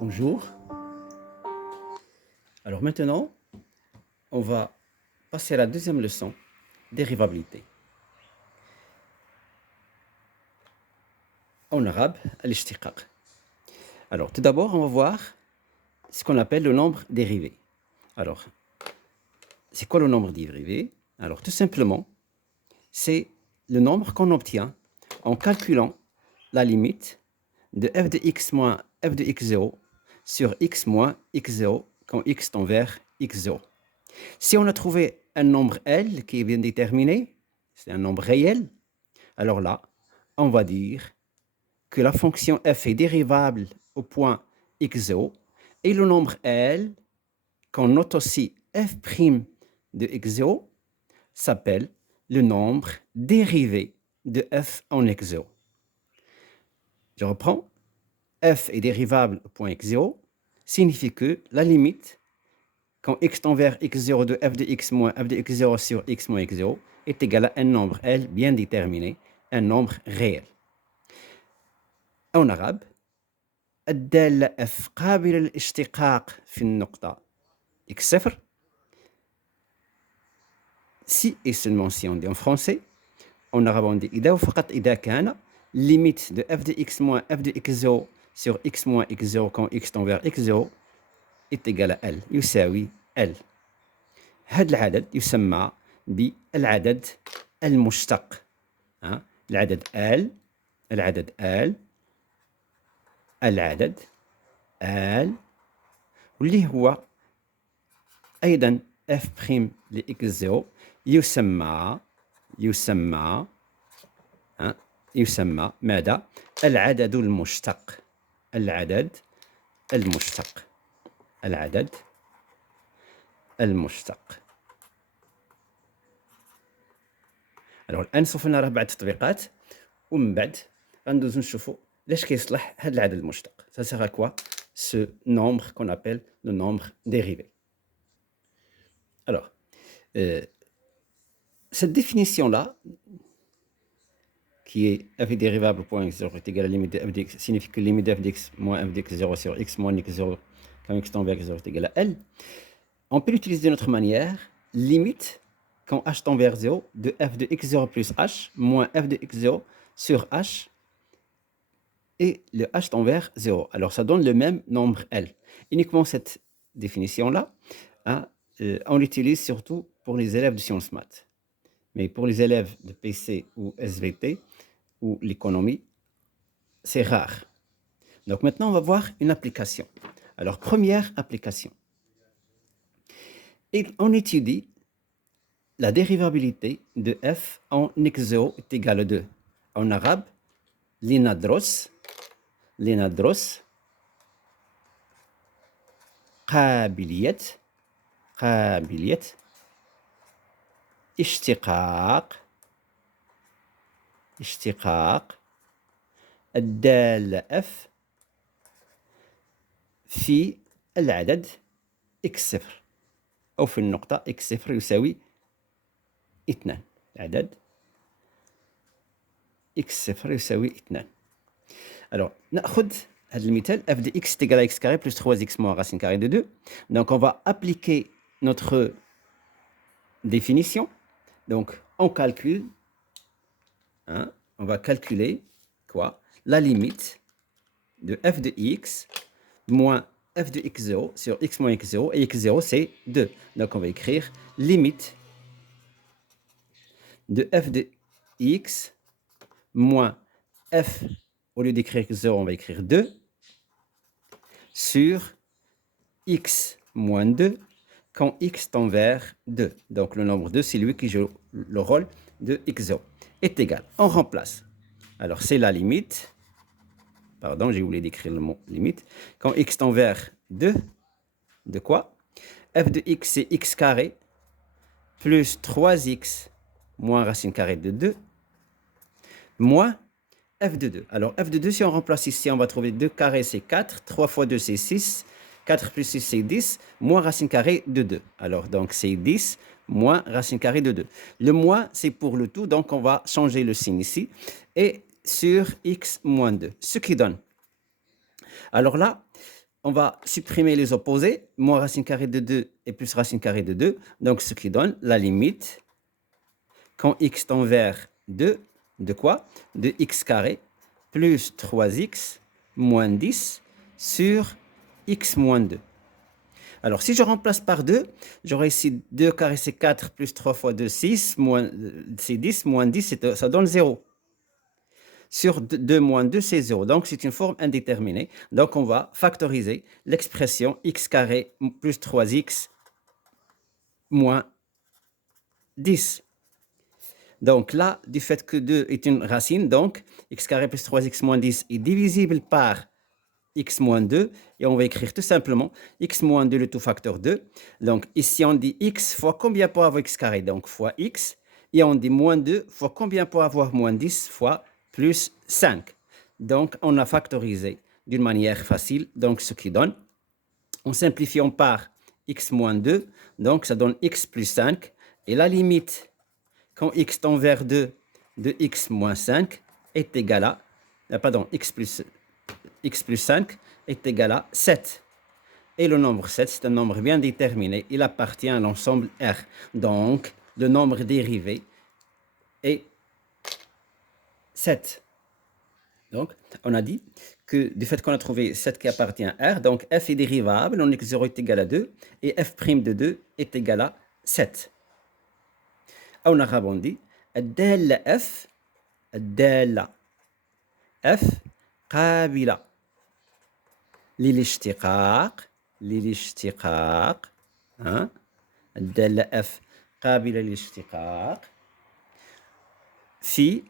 Bonjour. Alors maintenant, on va passer à la deuxième leçon, dérivabilité. En arabe, al-ishtiqaq. Alors tout d'abord, on va voir ce qu'on appelle le nombre dérivé. Alors, c'est quoi le nombre dérivé? Alors tout simplement, c'est le nombre qu'on obtient en calculant la limite de f de x moins f de x0 sur x moins x0 quand x tend vers x0. Si on a trouvé un nombre L qui est bien déterminé, c'est un nombre réel, alors là, on va dire que la fonction f est dérivable au point x0 et le nombre L, qu'on note aussi f' de x0, s'appelle le nombre dérivé de f en x0. Je reprends. F est dérivable au point x0 signifie que la limite quand x tend vers x0 de f de x moins f de x0 sur x moins x0 est égal à un nombre L bien déterminé, un nombre réel. En arabe, الدالة f قابلة للاشتقاق في النقطة x0 si et seulement si on dit en français. En arabe on dit إذا وفقط إذا كان limite de f de x moins f de x0 sur x moins x0 quand x tend vers x0 est égal à L يساوي L. هذا العدد يسمى بالعدد المشتق. العدد L العدد L العدد L واللي هو أيضا f' ل x0 يسمى ماذا؟ العدد المشتق. العدد المشتق. العدد المشتق. alors الآن سوف نرى بعض التطبيقات ومن بعد غندوزو نشوفو لاش كيصلح هذا العدد المشتق. Ça sert à quoi ce nombre qu'on appelle le nombre dérivé. Alors, cette définition-là, qui est f est dérivable au point x0 est égal à la limite de f de x, signifie que la limite de f de x moins f de x0 sur x moins x0 quand x tend vers x0 est égal à L. On peut l'utiliser d'une autre manière, limite quand h tend vers 0 de f de x0 plus h moins f de x0 sur h et le h tend vers 0. Alors ça donne le même nombre L. Uniquement cette définition-là, on l'utilise surtout pour les élèves de sciences maths. Mais pour les élèves de PC ou SVT ou l'économie, c'est rare. Donc maintenant, on va voir une application. Alors, première application. Et on étudie la dérivabilité de f en x0 est égal à 2. En arabe, l'inadros, قابلية اشتقاق الدالة f في العدد x0 أو في النقطة x0 يساوي 2. العدد x0 يساوي 2. Alors, نأخذ هذا المثال f de x est égal à x carré plus 3x moins racine carrée de 2. Donc, on va appliquer notre définition. Donc, on calcule, on va calculer quoi? La limite de f de x moins f de x0 sur x moins x0, et x0 c'est 2. Donc, on va écrire limite de f de x moins f, au lieu d'écrire x0, on va écrire 2, sur x moins 2, quand x tend vers 2. Donc, le nombre 2, c'est lui qui joue le rôle de x0, est égal. On remplace. Alors, c'est la limite. Pardon, j'ai oublié d'écrire le mot limite. Quand x tend vers 2, de quoi? F de x, c'est x carré plus 3x moins racine carrée de 2, moins f de 2. Alors, f de 2, si on remplace ici, on va trouver 2 carré, c'est 4. 3 fois 2, c'est 6. 4 plus 6, c'est 10. Moins racine carrée de 2. Alors, donc, c'est 10 moins racine carrée de 2. Le moins, c'est pour le tout. Donc, on va changer le signe ici. Et sur x moins 2. Ce qui donne. Alors là, on va supprimer les opposés, moins racine carrée de 2 et plus racine carrée de 2, donc ce qui donne la limite quand x tend vers 2, de quoi? De x carré plus 3x moins 10 sur x moins 2. Alors, si je remplace par 2, j'aurai ici 2 carré, c'est 4, plus 3 fois 2, 6, c'est 10, moins 10, ça donne 0. Sur 2 moins 2, c'est 0. Donc, c'est une forme indéterminée. Donc, on va factoriser l'expression x carré plus 3x moins 10. Donc là, du fait que 2 est une racine, donc x carré plus 3x moins 10 est divisible par x moins 2, et on va écrire tout simplement x moins 2 le tout facteur 2. Donc ici, on dit x fois combien pour avoir x carré, donc fois x, et on dit moins 2 fois combien pour avoir moins 10 fois plus 5. Donc on a factorisé d'une manière facile, donc ce qui donne, en simplifiant par x moins 2, donc ça donne x plus 5, et la limite quand x tend vers 2 de x moins 5 est égal à, x plus 5 est égal à 7. Et le nombre 7, c'est un nombre bien déterminé. Il appartient à l'ensemble R. Donc, le nombre dérivé est 7. Donc, on a dit que du fait qu'on a trouvé 7 qui appartient à R, donc f est dérivable, en x0 est égal à 2, et f' de 2 est égal à 7. On a rebondi. الدالة F قابلة للاشتقاق الدالة F قابلة للاشتقاق في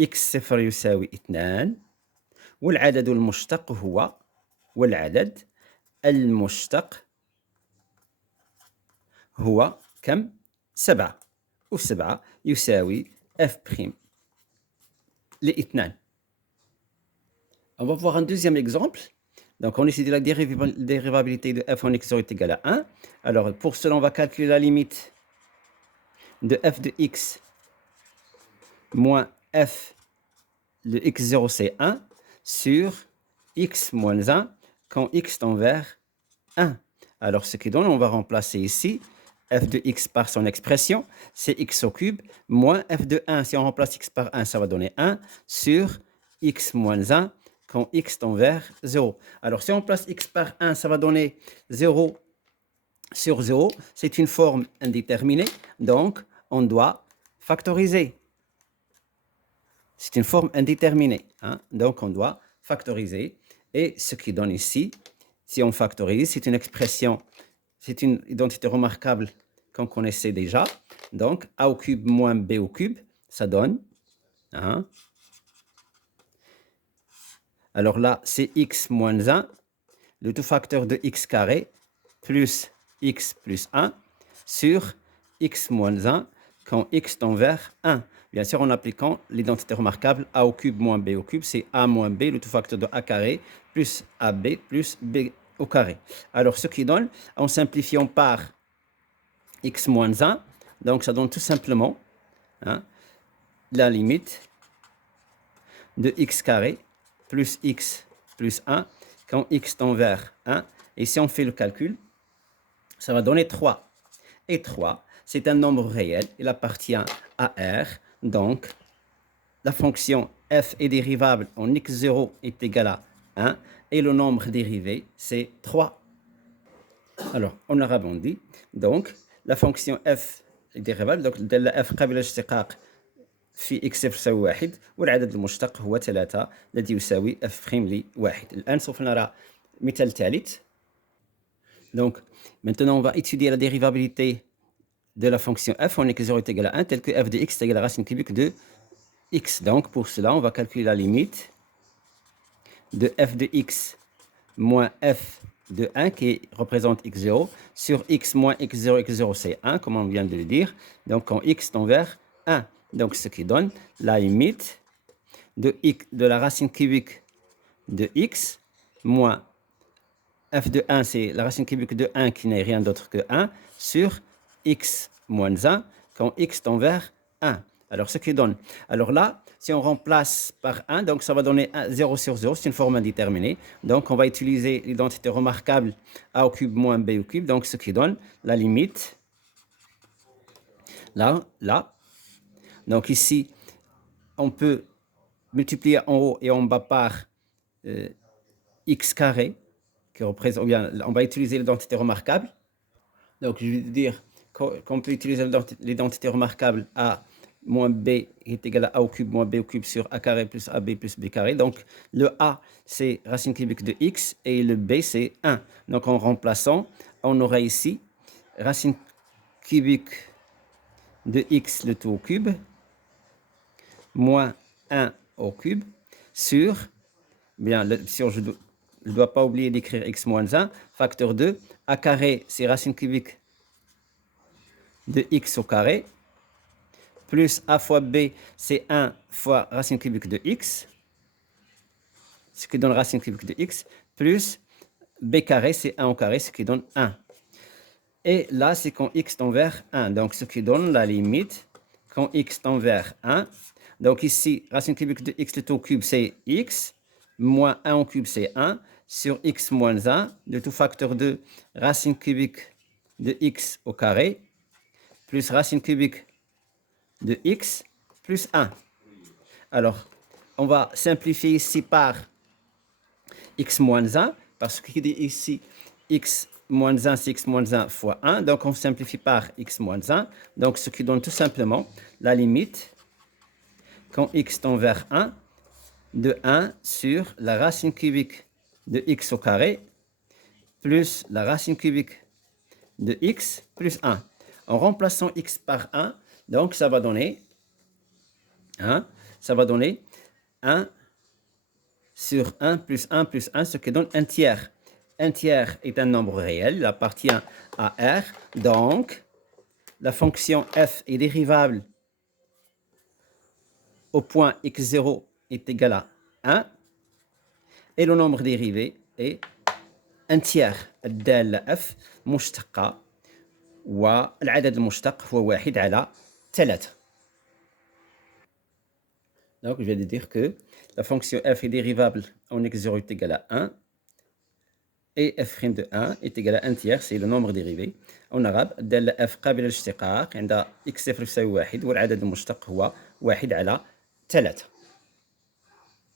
x صفر يساوي 2 والعدد المشتق هو كم؟ 7 و7 يساوي f' ل2. On va voir un deuxième exemple. Donc, on étudie la dérivabilité de f en x0 est égal à 1. Alors, pour cela, on va calculer la limite de f de x moins f de x0, c'est 1, sur x moins 1 quand x tend vers 1. Alors, ce qui donne, on va remplacer ici f de x par son expression, c'est x au cube, moins f de 1. Si on remplace x par 1, ça va donner 1 sur x moins 1 quand x tend vers 0. Alors, si on place x par 1, ça va donner 0 sur 0. C'est une forme indéterminée, donc on doit factoriser. C'est une forme indéterminée, donc on doit factoriser. Et ce qui donne ici, si on factorise, c'est une expression, c'est une identité remarquable qu'on connaissait déjà. Donc, a au cube moins b au cube, ça donne. Alors là, c'est x moins 1, le tout facteur de x carré, plus x plus 1, sur x moins 1, quand x tend vers 1. Bien sûr, en appliquant l'identité remarquable, a au cube moins b au cube, c'est a moins b, le tout facteur de a carré, plus ab, plus b au carré. Alors, ce qui donne, en simplifiant par x moins 1, donc ça donne tout simplement la limite de x carré plus x plus 1 quand x tend vers 1. Et si on fait le calcul, ça va donner 3. Et 3, c'est un nombre réel, il appartient à R. Donc, la fonction f est dérivable en x0 est égal à 1. Et le nombre dérivé, c'est 3. Alors, on a rebondi. Donc, la fonction f est dérivable. Donc, la f قابلة للاشتقاق في x صفر يساوي 1 والعدد المشتق هو 3 الذي يساوي f' ل1. الآن سوف نرى مثال ثالث. Donc, maintenant, on va étudier la dérivabilité de la fonction f en x0 est égal à 1, tel que f de x est égal à la racine cubique de x. Donc, pour cela, on va calculer la limite de f de x moins f de 1 qui représente x0 sur x moins x0, x0 c'est 1, comme on vient de le dire. Donc, quand x tend vers 1. Donc, ce qui donne la limite de la racine cubique de x moins f de 1, c'est la racine cubique de 1 qui n'est rien d'autre que 1 sur x moins 1 quand x tend vers 1. Alors, ce qui donne. Alors là, si on remplace par 1, donc ça va donner 0 sur 0, c'est une forme indéterminée. Donc, on va utiliser l'identité remarquable a au cube moins b au cube. Donc, ce qui donne la limite, là. Donc, ici, on peut multiplier en haut et en bas par x carré, qui représente, ou bien on va utiliser l'identité remarquable. Donc, je vais dire qu'on peut utiliser l'identité remarquable a moins b est égal à a au cube moins b au cube sur a carré plus ab plus b carré. Donc, le a, c'est racine cubique de x et le b, c'est 1. Donc, en remplaçant, on aura ici racine cubique de x, le tout au cube, moins 1 au cube, sur, bien, je ne dois pas oublier d'écrire x moins 1, facteur 2, a carré, c'est racine cubique de x au carré, plus a fois b, c'est 1 fois racine cubique de x, ce qui donne racine cubique de x, plus b carré, c'est 1 au carré, ce qui donne 1. Et là, c'est quand x tend vers 1, donc ce qui donne la limite quand x tend vers 1. Donc ici, racine cubique de x, le tout au cube, c'est x, moins 1 au cube, c'est 1, sur x moins 1, de tout facteur de racine cubique de x au carré, plus racine cubique de x plus 1. Alors, on va simplifier ici par x moins 1, parce qu'il dit ici x moins 1, c'est x moins 1 fois 1. Donc, on simplifie par x moins 1. Donc, ce qui donne tout simplement la limite, quand x tend vers 1, de 1 sur la racine cubique de x au carré, plus la racine cubique de x plus 1. En remplaçant x par 1, donc ça va donner 1 sur 1 plus 1 plus 1, ce qui donne un tiers. Un tiers est un nombre réel, il appartient à R. Donc, la fonction f est dérivable au point x0 est égal à 1. Et le nombre dérivé est un tiers. الدالة f مشتقة والعدد المشتق هو 1 على 3. Donc, je vais dire que la fonction f est dérivable en x0 est égal à 1 et f' de 1 est égal à 1 tiers, c'est le nombre dérivé. En arabe, الدالة f قابلة للاشتقاق عند x0 يساوي 1 والعدد المشتق هو 1 على 3.